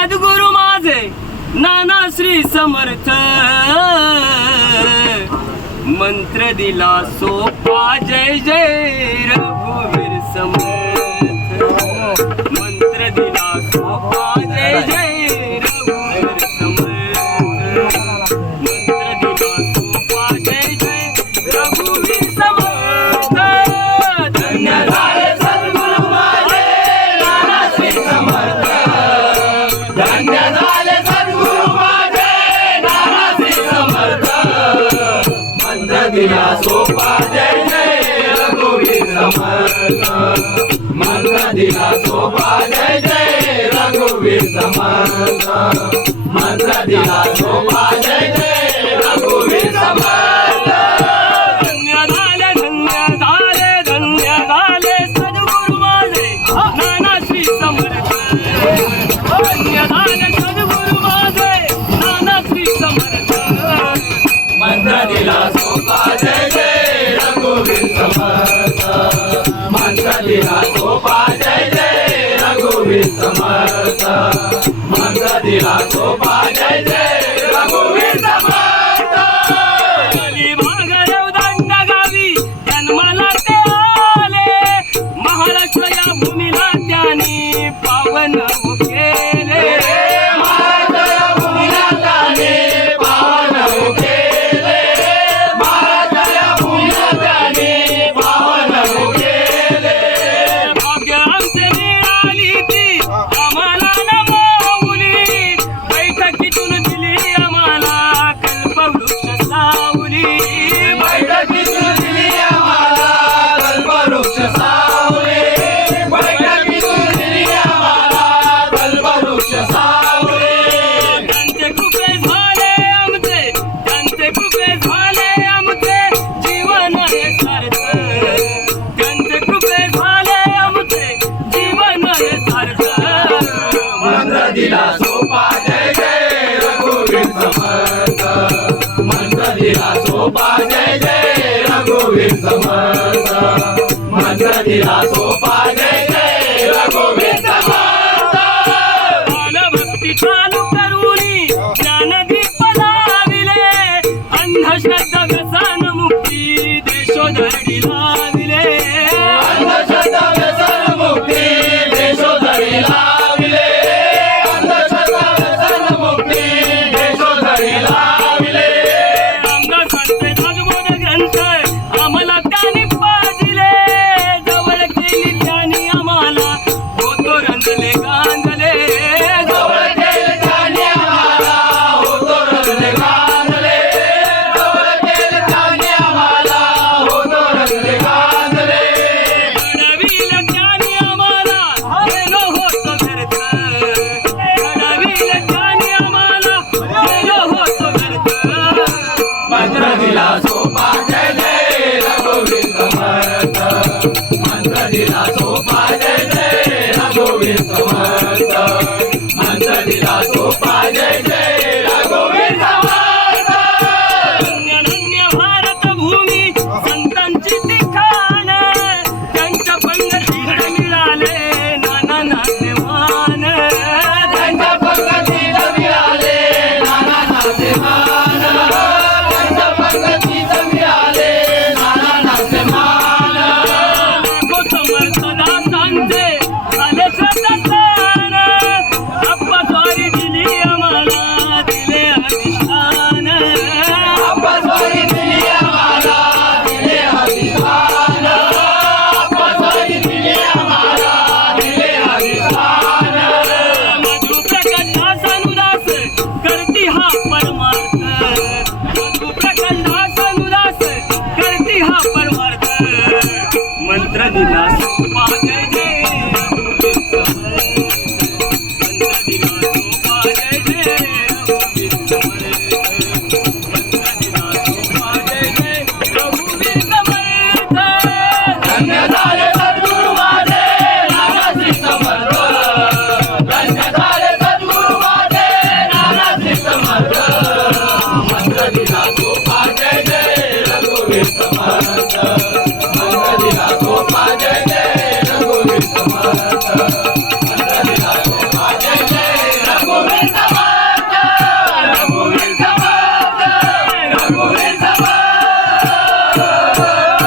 सद्गुरु माझे नाना श्री समर्थ. मंत्र दिला सोपा जय जय रघुवीर समर्थ. दिला सोपा जय जय रघुवीर समर्थ। मंत्र दिला सोपा जय जय रघुवीर समर्थ। मंत्र दिला अंग दिला तो पाण्या दिला सोपा जय जय रघुवीर समर्थ. मंत्र दिला सोपा जय जय रघुवीर समर्थ. मंत्र दिला सोपा Barcelona.